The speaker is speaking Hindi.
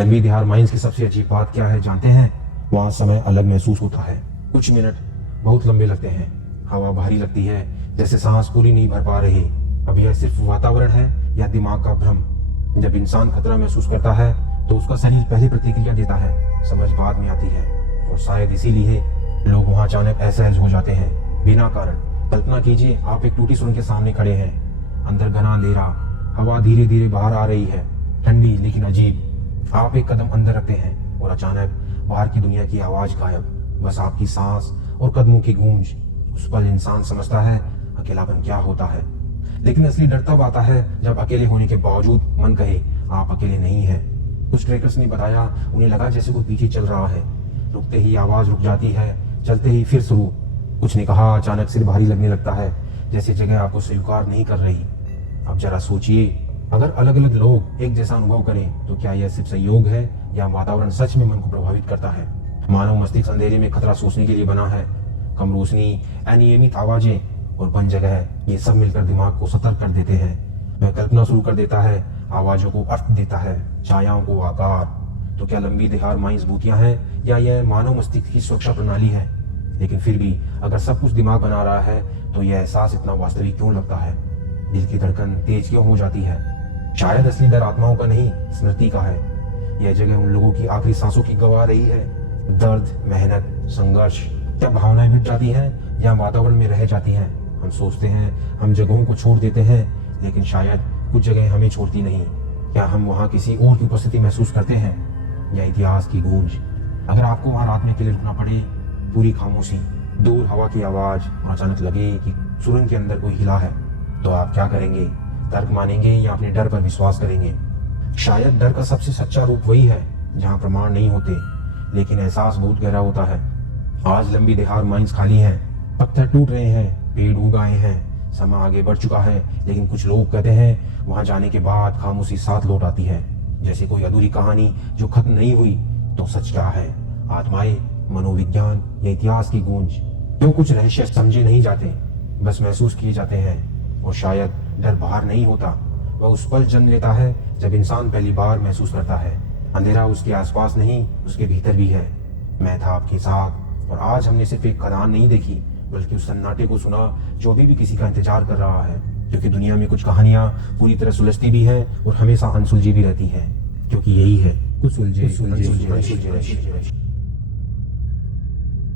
लंबी दिहार माइंस की सबसे अजीब बात क्या है जानते हैं? वहाँ समय अलग महसूस होता है। कुछ मिनट बहुत लंबे लगते हैं। हवा भारी लगती है, जैसे सांस पूरी नहीं भर पा रही। अब यह सिर्फ वातावरण है या दिमाग का भ्रम? जब इंसान खतरा महसूस करता है तो उसका शरीर पहले प्रतिक्रिया देता है, समझ बाद में आती है। और शायद इसीलिए लोग वहाँ अचानक असहज हो जाते हैं बिना कारण। कल्पना कीजिए, आप एक टूटी सुरंग के सामने खड़े हैं। अंदर घना अंधेरा, हवा धीरे धीरे बाहर आ रही है, ठंडी लेकिन अजीब। आप एक कदम अंदर रखते हैं और अचानक बाहर की दुनिया की आवाज गायब, बस आपकी सांस और कदमों की गूंज। उस पल इंसान समझता है अकेलापन क्या होता है। लेकिन असली डर तब आता है जब अकेले होने के बावजूद मन कहे आप अकेले नहीं हैं। कुछ ट्रेकर्स ने बताया उन्हें लगा जैसे कोई पीछे चल रहा है। रुकते ही आवाज रुक जाती है, चलते ही फिर शुरू। कुछ ने कहा अचानक सिर भारी लगने लगता है, जैसे जगह आपको स्वीकार नहीं कर रही। अब जरा सोचिए, अगर अलग अलग लोग एक जैसा अनुभव करें तो क्या यह सिर्फ संयोग है या वातावरण सच में मन को प्रभावित करता है? मानव मस्तिष्क अंधेरे में खतरा सोचने के लिए बना है। कम रोशनी, अनियमित आवाजें और बंद जगह, ये सब मिलकर दिमाग को सतर्क कर देते हैं। वह कल्पना शुरू कर देता है, आवाजों को अर्थ देता है, छायाओं को आकार। तो क्या लंबी दिहार माइंस भूतिया है या यह मानव मस्तिष्क की सुरक्षा प्रणाली है? लेकिन फिर भी अगर सब कुछ दिमाग बना रहा है तो यह एहसास इतना वास्तविक क्यों लगता है? दिल की धड़कन तेज क्यों हो जाती है? शायद असली डर आत्माओं का नहीं, स्मृति का है। यह जगह उन लोगों की आखिरी सांसों की गवा रही है। दर्द, मेहनत, संघर्ष, क्या भावनाएं मिट जाती हैं या वातावरण में रह जाती हैं? हम सोचते हैं हम जगहों को छोड़ देते हैं, लेकिन शायद कुछ जगह हमें छोड़ती नहीं। क्या हम वहाँ किसी और की उपस्थिति महसूस करते हैं या इतिहास की गूंज? अगर आपको वहाँ रात में अकेले रुकना पड़े, पूरी खामोशी, दूर हवा की आवाज और अचानक लगे कि सुरंग के अंदर कोई हिला है, तो आप क्या करेंगे? तर्क मानेंगे या अपने डर पर विश्वास करेंगे? शायद डर का सबसे सच्चा रूप वही है जहाँ प्रमाण नहीं होते, लेकिन एहसास बहुत गहरा होता है। आज लंबी दिहार माइंस खाली हैं, पत्थर टूट रहे हैं, पेड़ उग आए हैं, समय आगे बढ़ चुका है। लेकिन कुछ लोग कहते हैं वहां जाने के बाद खामोशी साथ लौट आती है, जैसे कोई अधूरी कहानी जो खत्म नहीं हुई। तो सच क्या है? आत्माएं, मनोविज्ञान या इतिहास की गूंज? क्यों कुछ रहस्य समझे नहीं जाते, बस महसूस किए जाते हैं? और शायद डर बाहर नहीं होता, वह उस पल जन्म लेता है जब इंसान पहली बार महसूस करता है अंधेरा उसके आसपास नहीं, उसके भीतर भी है। मैं था आपके साथ और आज हमने सिर्फ एक खदान नहीं देखी, बल्कि उस सन्नाटे को सुना जो अभी भी किसी का इंतजार कर रहा है। क्योंकि दुनिया में कुछ कहानियां पूरी तरह सुलझती भी हैं और हमेशा अनसुलझी भी रहती हैं, क्योंकि यही है कुछ सुलझे।